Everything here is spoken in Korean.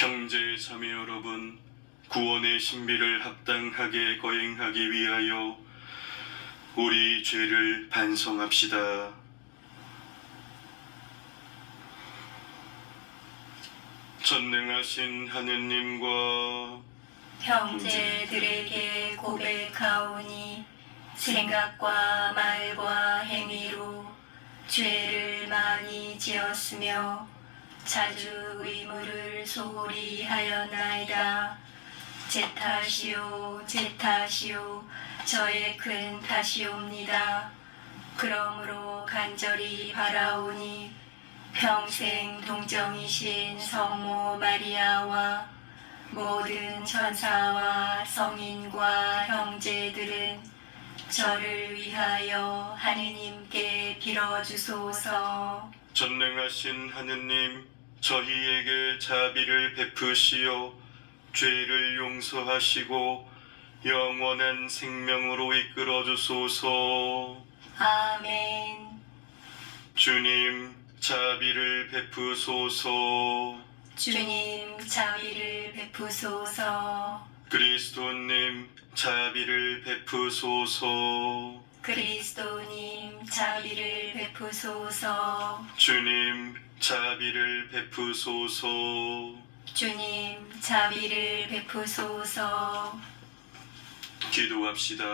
형제 자매 여러분, 구원의 신비를 합당하게 거행하기 위하여 우리 죄를 반성합시다. 전능하신 하느님과 형제들에게 고백하오니 생각과 말과 행위로 죄를 많이 지었으며 자주 의무를 소홀히 하였나이다. 제 탓이요, 제 탓이요, 저의 큰 탓이옵니다. 그러므로 간절히 바라오니 평생 동정이신 성모 마리아와 모든 천사와 성인과 형제들은 저를 위하여 하느님께 빌어주소서. 전능하신 하느님, 저희에게 자비를 베푸시어 죄를 용서하시고 영원한 생명으로 이끌어 주소서. 아멘. 주님, 자비를 베푸소서. 주님 자비를 베푸소서. 그리스도님, 자비를 베푸소서. 그리스도님 자비를 베푸소서. 주님, 자비를 베푸소서. 주님 자비를 베푸소서. 기도합시다.